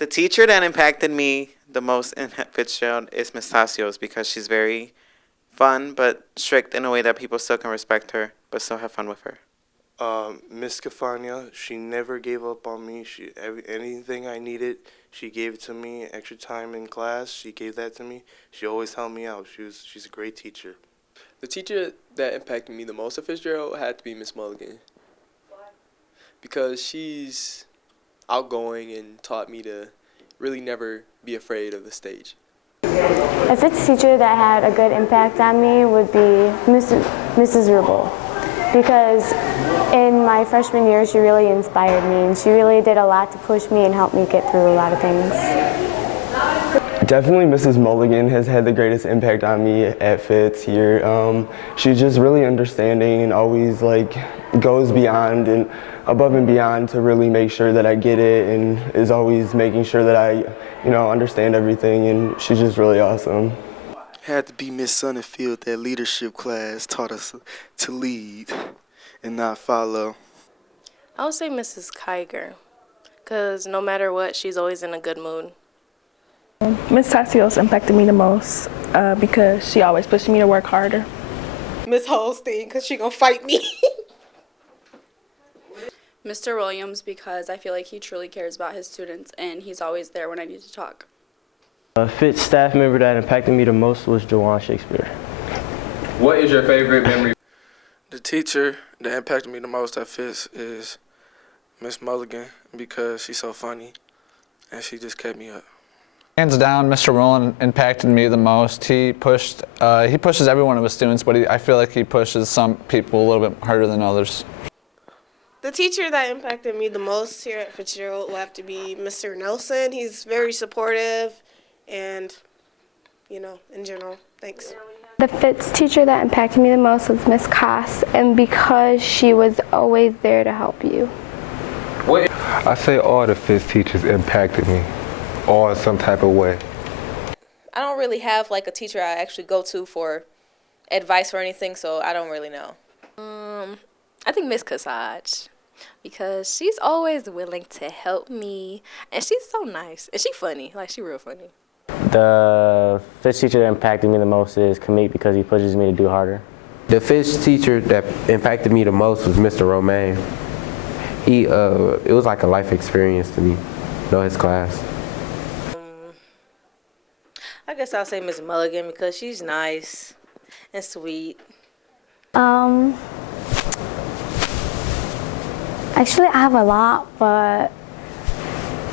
The teacher that impacted me the most in Fitzgerald is Miss Tassios because she's very fun but strict in a way that people still can respect her but still have fun with her. Miss Cafania, she never gave up on me. Anything I needed, she gave it to me. Extra time in class, she gave that to me. She always helped me out. She's a great teacher. The teacher that impacted me the most at Fitzgerald had to be Miss Mulligan. Why? Because she's outgoing and taught me to really never be afraid of the stage. A Fitz teacher that had a good impact on me would be Mrs. Rubel, because in my freshman year she really inspired me and she really did a lot to push me and help me get through a lot of things. Definitely Mrs. Mulligan has had the greatest impact on me at Fitz here. She's just really understanding and always goes beyond and above and beyond to really make sure that I get it, and is always making sure that I, understand everything, and she's just really awesome. Had to be Miss Sonnenfield. That leadership class taught us to lead and not follow. I would say Mrs. Kiger, because no matter what, she's always in a good mood. Miss Tassios impacted me the most because she always pushed me to work harder. Miss Holstein, because she gonna fight me. Mr. Williams, because I feel like he truly cares about his students and he's always there when I need to talk. A Fitz staff member that impacted me the most was Jawan Shakespeare. What is your favorite memory? The teacher that impacted me the most at Fitz is Miss Mulligan because she's so funny and she just kept me up. Hands down, Mr. Rowland impacted me the most. He pushes every one of his students, but I feel like he pushes some people a little bit harder than others. The teacher that impacted me the most here at Fitzgerald will have to be Mr. Nelson. He's very supportive and, in general. Thanks. The Fitz teacher that impacted me the most was Miss Koss, and because she was always there to help you. I say all the Fitz teachers impacted me, all in some type of way. I don't really have a teacher I actually go to for advice or anything, so I don't really know. I think Miss Cassage, because she's always willing to help me, and she's so nice, and she's funny, she real funny. The Fitz teacher that impacted me the most is Kamik because he pushes me to do harder. The Fitz teacher that impacted me the most was Mr. Romaine. It was like a life experience to me, know his class. I guess I'll say Miss Mulligan because she's nice and sweet. Actually, I have a lot, but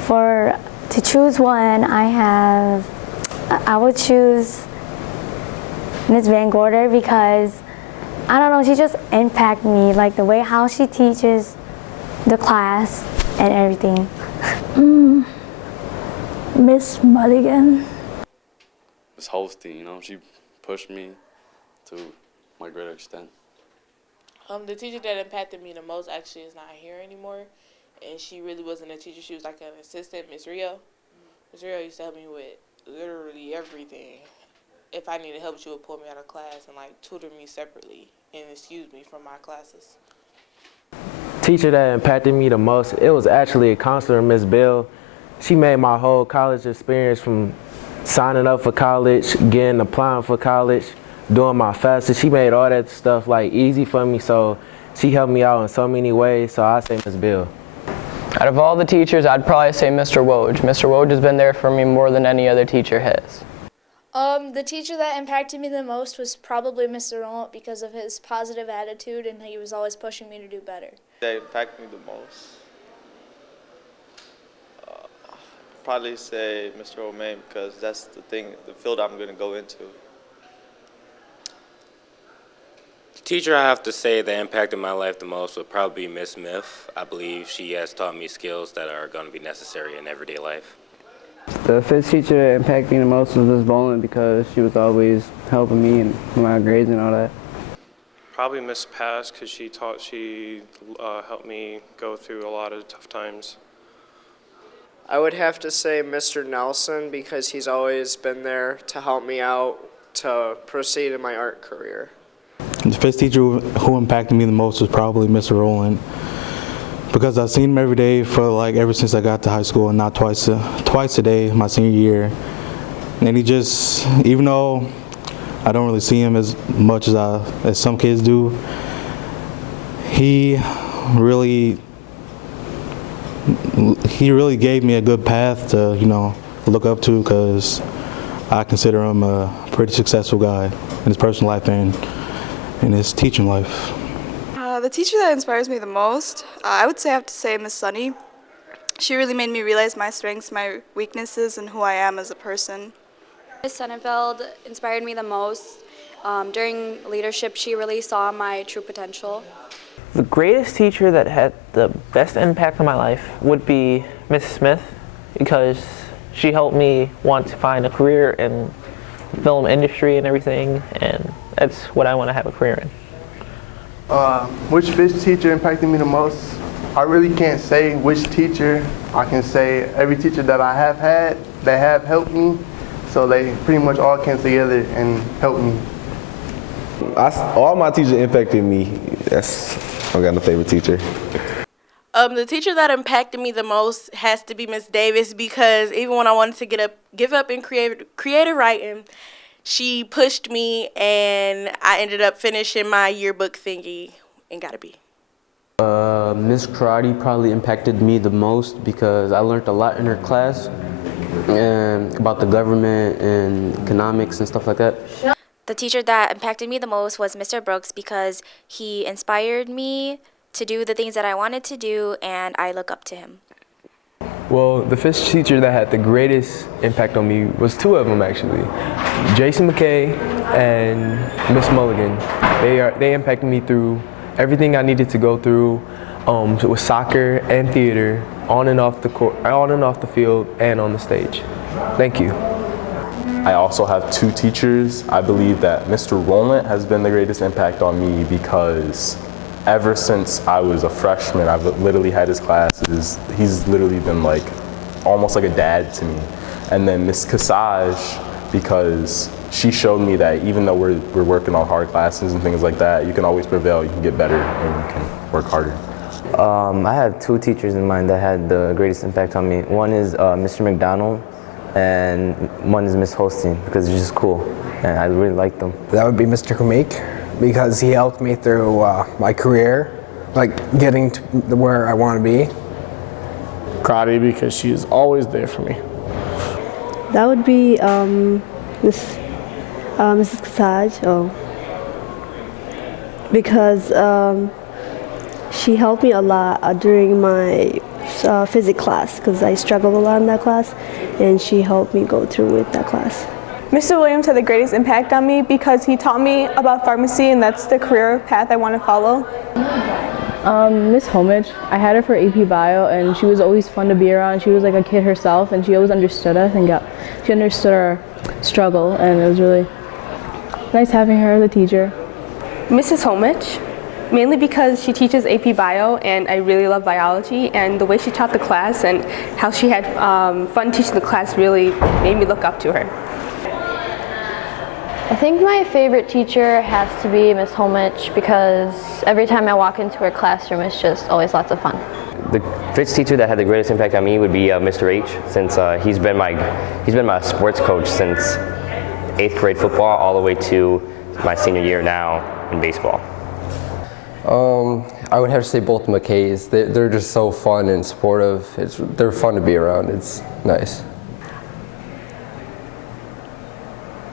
to choose one, I would choose Miss Van Gorder because, I don't know, she just impacted me, the way how she teaches the class and everything. Miss Mulligan. Miss Holstein, she pushed me to my great extent. The teacher that impacted me the most actually is not here anymore, and she really wasn't a teacher. She was like an assistant, Miss Rio. Miss Rio used to help me with literally everything. If I needed help, she would pull me out of class and tutor me separately and excuse me from my classes. Teacher that impacted me the most, it was actually a counselor, Miss Bill. She made my whole college experience from signing up for college, applying for college, doing my FAFSA. She made all that stuff easy for me, so she helped me out in so many ways, so I say Miss Bill. Out of all the teachers, I'd probably say Mr. Woj. Mr. Woj has been there for me more than any other teacher has. The teacher that impacted me the most was probably Mr. Rowland because of his positive attitude and he was always pushing me to do better. That impacted me the most? Probably say Mr. Romaine because that's the field I'm going to go into. Teacher I have to say that impacted my life the most would probably be Miss Smith. I believe she has taught me skills that are going to be necessary in everyday life. The Fitz teacher that impacted me the most was Miss Boland because she was always helping me and my grades and all that. Probably Miss Pass because she helped me go through a lot of tough times. I would have to say Mr. Nelson because he's always been there to help me out to proceed in my art career. The Fitz teacher who impacted me the most was probably Mr. Rowland because I've seen him every day for like ever since I got to high school, and not twice a day my senior year. And he just, even though I don't really see him as much as some kids do, he really gave me a good path to, you know, look up to, because I consider him a pretty successful guy in his personal life and in his teaching life. The teacher that inspires me the most, I would say I have to say Miss Sunny. She really made me realize my strengths, my weaknesses, and who I am as a person. Miss Sonnenfeld inspired me the most. During leadership, she really saw my true potential. The greatest teacher that had the best impact on my life would be Miss Smith, because she helped me want to find a career in the film industry and everything, and that's what I want to have a career in. Which fish teacher impacted me the most? I really can't say which teacher. I can say every teacher that I have had, they have helped me, so they pretty much all came together and helped me. All my teachers impacted me. I got no favorite teacher. The teacher that impacted me the most has to be Miss Davis, because even when I wanted to give up in creative writing, she pushed me, and I ended up finishing my yearbook thingy and got a B. Miss Karate probably impacted me the most because I learned a lot in her class about the government and economics and stuff like that. The teacher that impacted me the most was Mr. Brooks, because he inspired me to do the things that I wanted to do, and I look up to him. Well, the fish teacher that had the greatest impact on me was two of them actually. Jason McKay and Miss Mulligan. They impacted me through everything I needed to go through with soccer and theater, on and off the court, on and off the field, and on the stage. Thank you. I also have two teachers. I believe that Mr. Rowland has been the greatest impact on me, because ever since I was a freshman, I've literally had his classes. He's literally been like almost like a dad to me. And then Miss Cassage, because she showed me that even though we're working on hard classes and things like that, you can always prevail, you can get better, and you can work harder. I have two teachers in mind that had the greatest impact on me. One is Mr. McDonald, and one is Miss Holstein, because they're just cool, and I really like them. That would be Mr. Kamik, because he helped me through my career, like getting to where I want to be. Karate, because she is always there for me. That would be Mrs. Cassage, because she helped me a lot during my physics class, because I struggled a lot in that class, and she helped me go through with that class. Mr. Williams had the greatest impact on me because he taught me about pharmacy, and that's the career path I want to follow. Miss Homage, I had her for AP Bio, and she was always fun to be around. She was like a kid herself, and she always understood us, and she understood our struggle, and it was really nice having her as a teacher. Mrs. Homage, mainly because she teaches AP Bio, and I really love biology, and the way she taught the class and how she had fun teaching the class really made me look up to her. I think my favorite teacher has to be Miss Homage, because every time I walk into her classroom, it's just always lots of fun. The Fitz teacher that had the greatest impact on me would be Mr. H, since he's been my sports coach since 8th grade football all the way to my senior year now in baseball. I would have to say both McKays. They're just so fun and supportive. They're fun to be around. It's nice.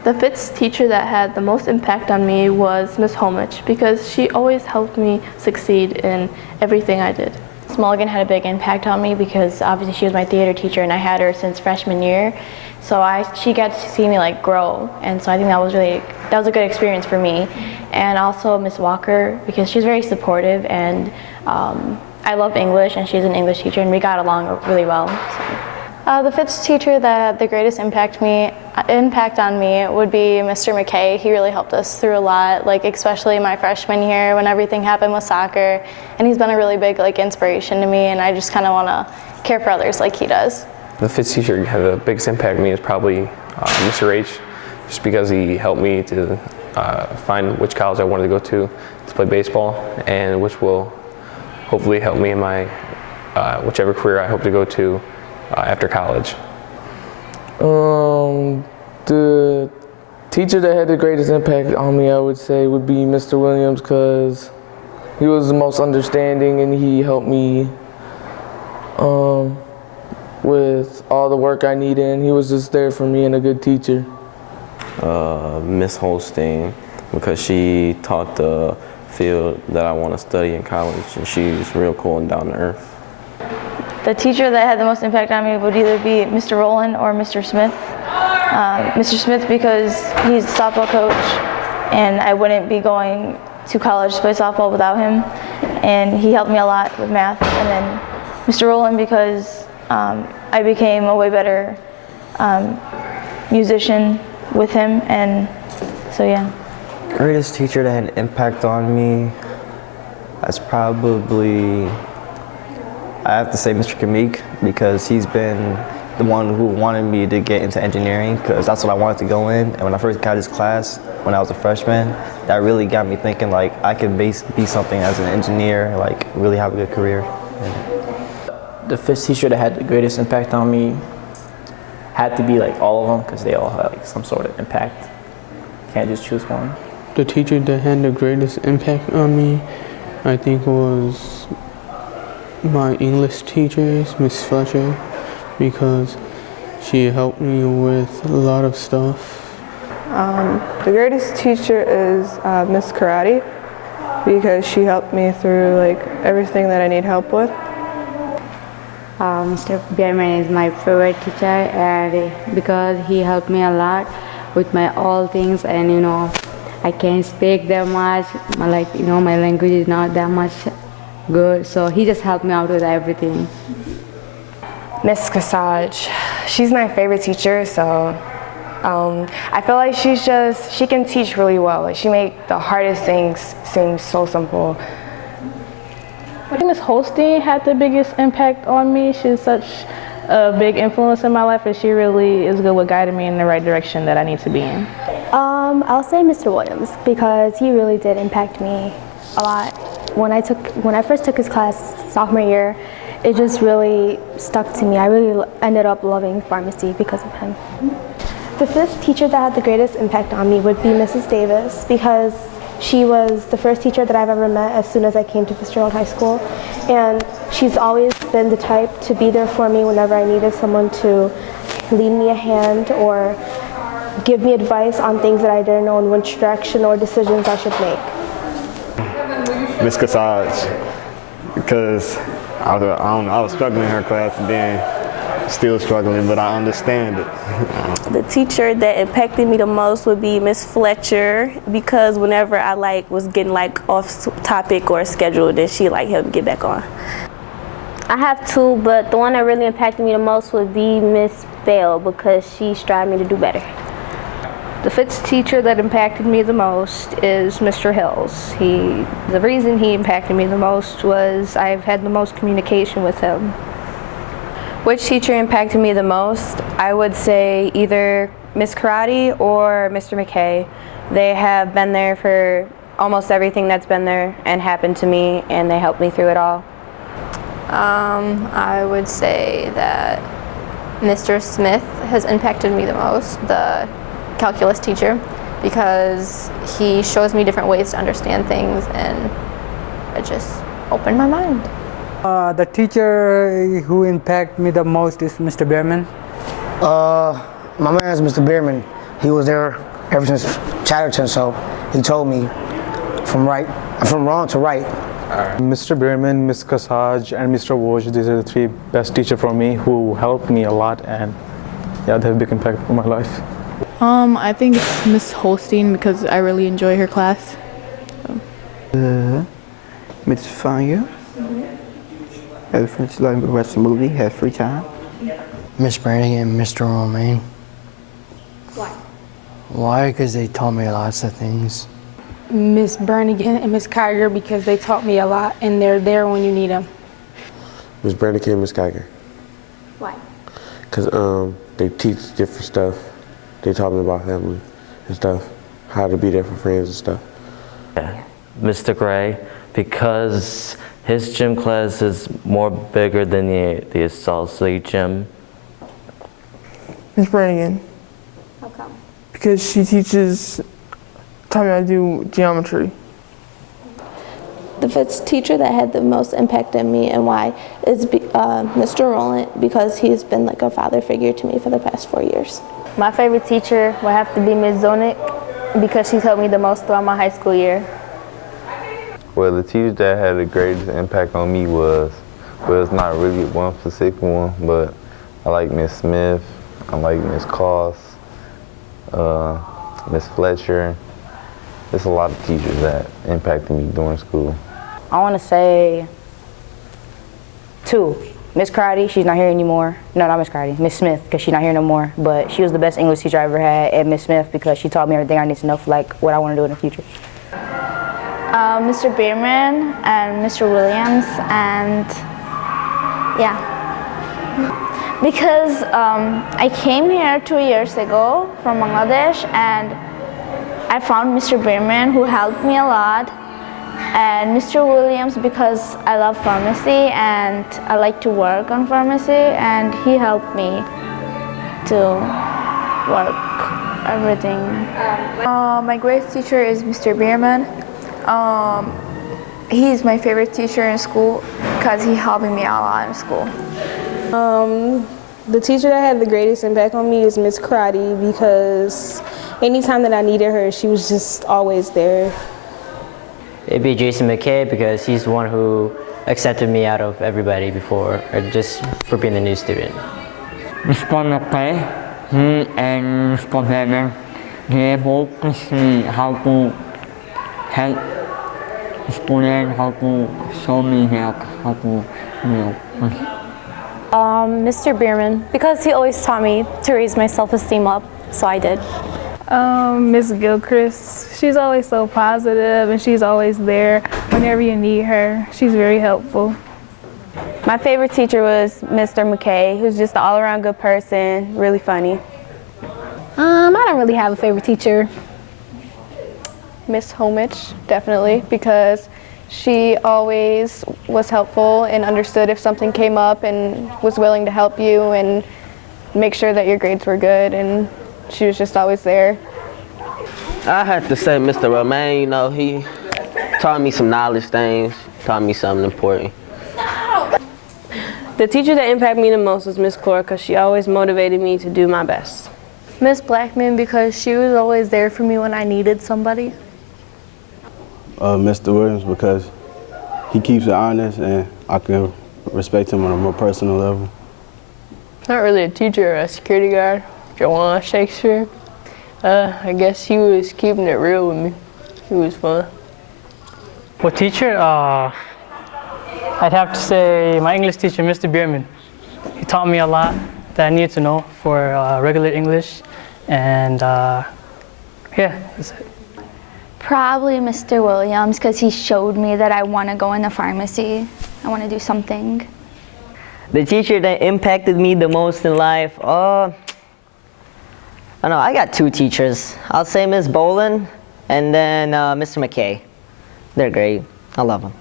The Fitz teacher that had the most impact on me was Miss Homage, because she always helped me succeed in everything I did. Miss Mulligan had a big impact on me because obviously she was my theater teacher, and I had her since freshman year. So she got to see me like grow, and so I think that was a good experience for me. And also Miss Walker, because she's very supportive, and I love English, and she's an English teacher, and we got along really well. So. The Fitz teacher that had the greatest impact on me would be Mr. McKay. He really helped us through a lot, like especially my freshman year when everything happened with soccer, and he's been a really big inspiration to me, and I just kind of want to care for others like he does. The Fitz teacher who had the biggest impact on me is probably Mr. H, just because he helped me to find which college I wanted to go to play baseball, and which will hopefully help me in my whichever career I hope to go to after college. The teacher that had the greatest impact on me, I would say, would be Mr. Williams, because he was the most understanding and he helped me with all the work I needed, and he was just there for me and a good teacher. Miss Holstein, because she taught the field that I want to study in college, and she's real cool and down to earth. The teacher that had the most impact on me would either be Mr. Rowland or Mr. Smith. Mr. Smith because he's the softball coach, and I wouldn't be going to college to play softball without him, and he helped me a lot with math. And then Mr. Rowland because I became a way better musician with him, and so yeah. Greatest teacher that had an impact on me, that's probably, I have to say Mr. Kamik, because he's been the one who wanted me to get into engineering, because that's what I wanted to go in. And when I first got his class, when I was a freshman, that really got me thinking like I could be something as an engineer, like really have a good career. The physics teacher that had the greatest impact on me had to be like all of them, because they all had like some sort of impact. Can't just choose one. The teacher that had the greatest impact on me, I think, was my English teacher, Miss Fletcher, because she helped me with a lot of stuff. The greatest teacher is Miss Karate, because she helped me through like everything that I need help with. Mr. Bierman is my favorite teacher, and because he helped me a lot with my all things, and you know, I can't speak that much, like you know, my language is not that much good, so he just helped me out with everything. Miss Kasaj, she's my favorite teacher, so I feel like she can teach really well. Like she makes the hardest things seem so simple. I think Miss Holstein had the biggest impact on me. She's such a big influence in my life, and she really is good with guiding me in the right direction that I need to be in. I'll say Mr. Williams, because he really did impact me a lot. When I first took his class sophomore year, it just really stuck to me. I really ended up loving pharmacy because of him. The fifth teacher that had the greatest impact on me would be Mrs. Davis, because she was the first teacher that I've ever met as soon as I came to Fitzgerald High School, and she's always been the type to be there for me whenever I needed someone to lead me a hand or give me advice on things that I didn't know in which direction or decisions I should make. Miss Kasaj, because I was struggling in her class and then still struggling, but I understand it. The teacher that impacted me the most would be Miss Fletcher, because whenever I was getting off topic or schedule, then she helped me get back on. I have two, but the one that really impacted me the most would be Miss Bell, because she strived me to do better. The fifth teacher that impacted me the most is Mr. Hills. The reason he impacted me the most was I've had the most communication with him. Which teacher impacted me the most? I would say either Miss Karate or Mr. McKay. They have been there for almost everything that's been there and happened to me, and they helped me through it all. I would say that Mr. Smith has impacted me the most, the calculus teacher, because he shows me different ways to understand things, and it just opened my mind. The teacher who impacted me the most is Mr. Bierman. My man is Mr. Bierman. He was there ever since Chatterton, so he told me from wrong to right. Mr. Bierman, Ms. Kasaj, and Mr. Woj, these are the three best teachers for me who helped me a lot, and yeah, they have a big impact on my life. I think it's Miss Holstein, because I really enjoy her class. Miss Fanya. Ever since I watched the movie, had free time. Miss Brandon and Mr. Romaine. Why? Why? Because they taught me lots of things. Miss Brannigan and Miss Kiger, because they taught me a lot and they're there when you need them. Miss Brannigan and Miss Kiger. Why? Because they teach different stuff. They taught me about family and stuff, how to be there for friends and stuff. Yeah. Mr. Gray, because His gym class is more bigger than the Salt Lake gym. Miss Brannigan. How come? Because she taught me how to do geometry. The first teacher that had the most impact on me and why is Mr. Rowland, because he's been like a father figure to me for the past 4 years. My favorite teacher would have to be Ms. Zonick because she's helped me the most throughout my high school year. Well, the teacher that had the greatest impact on me was, well, it's not really one specific one, but I like Miss Smith, I like Miss Koss, Miss Fletcher. There's a lot of teachers that impacted me during school. I want to say 2. Miss Crowdy, she's not here anymore. No, not Miss Crowdy, Miss Smith, because she's not here no more. But she was the best English teacher I ever had, and Miss Smith, because she taught me everything I need to know for like what I want to do in the future. Mr. Bierman and Mr. Williams, and yeah. Because I came here 2 years ago from Bangladesh, and I found Mr. Bierman, who helped me a lot, and Mr. Williams because I love pharmacy and I like to work on pharmacy, and he helped me to work everything. My greatest teacher is Mr. Bierman. He's my favorite teacher in school because he helping me out a lot in school. The teacher that had the greatest impact on me is Miss Karate, because anytime that I needed her, she was just always there. It'd be Jason McKay, because he's the one who accepted me out of everybody before, or just for being a new student. Mr. McKay, he and Mr. Bierman, they both teach me how to help students, how to show me how to Mr. Bierman, because he always taught me to raise my self-esteem up, so I did. Miss Gilchrist, she's always so positive and she's always there whenever you need her. She's very helpful. My favorite teacher was Mr. McKay, who's just an all-around good person, really funny. I don't really have a favorite teacher. Miss Homich, definitely, because she always was helpful and understood if something came up and was willing to help you and make sure that your grades were good, and she was just always there. I have to say Mr. Romaine, you know, he taught me some knowledge things, taught me something important. The teacher that impacted me the most was Miss Cora, because she always motivated me to do my best. Miss Blackman, because she was always there for me when I needed somebody. Mr. Williams, because he keeps it honest and I can respect him on a more personal level. Not really a teacher, a security guard, Joanna Shakespeare. I guess he was keeping it real with me. He was fun. Well, teacher, I'd have to say my English teacher, Mr. Bierman. He taught me a lot that I needed to know for regular English, and yeah, that's it. Probably Mr. Williams, because he showed me that I want to go into pharmacy. I want to do something. The teacher that impacted me the most in life, I don't know, I got 2 teachers. I'll say Ms. Boland and then Mr. McKay. They're great. I love them.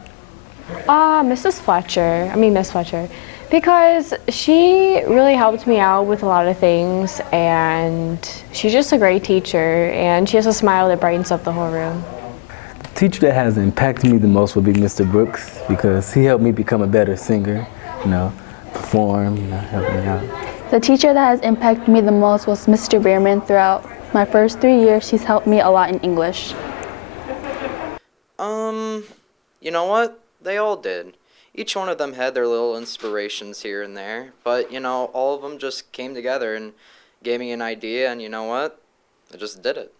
Miss Fletcher, because she really helped me out with a lot of things, and she's just a great teacher, and she has a smile that brightens up the whole room. The teacher that has impacted me the most would be Mr. Brooks, because he helped me become a better singer, perform, help me out. The teacher that has impacted me the most was Mr. Bierman. Throughout my first 3 years, he's helped me a lot in English. You know what? They all did. Each one of them had their little inspirations here and there, but, all of them just came together and gave me an idea, and you know what? I just did it.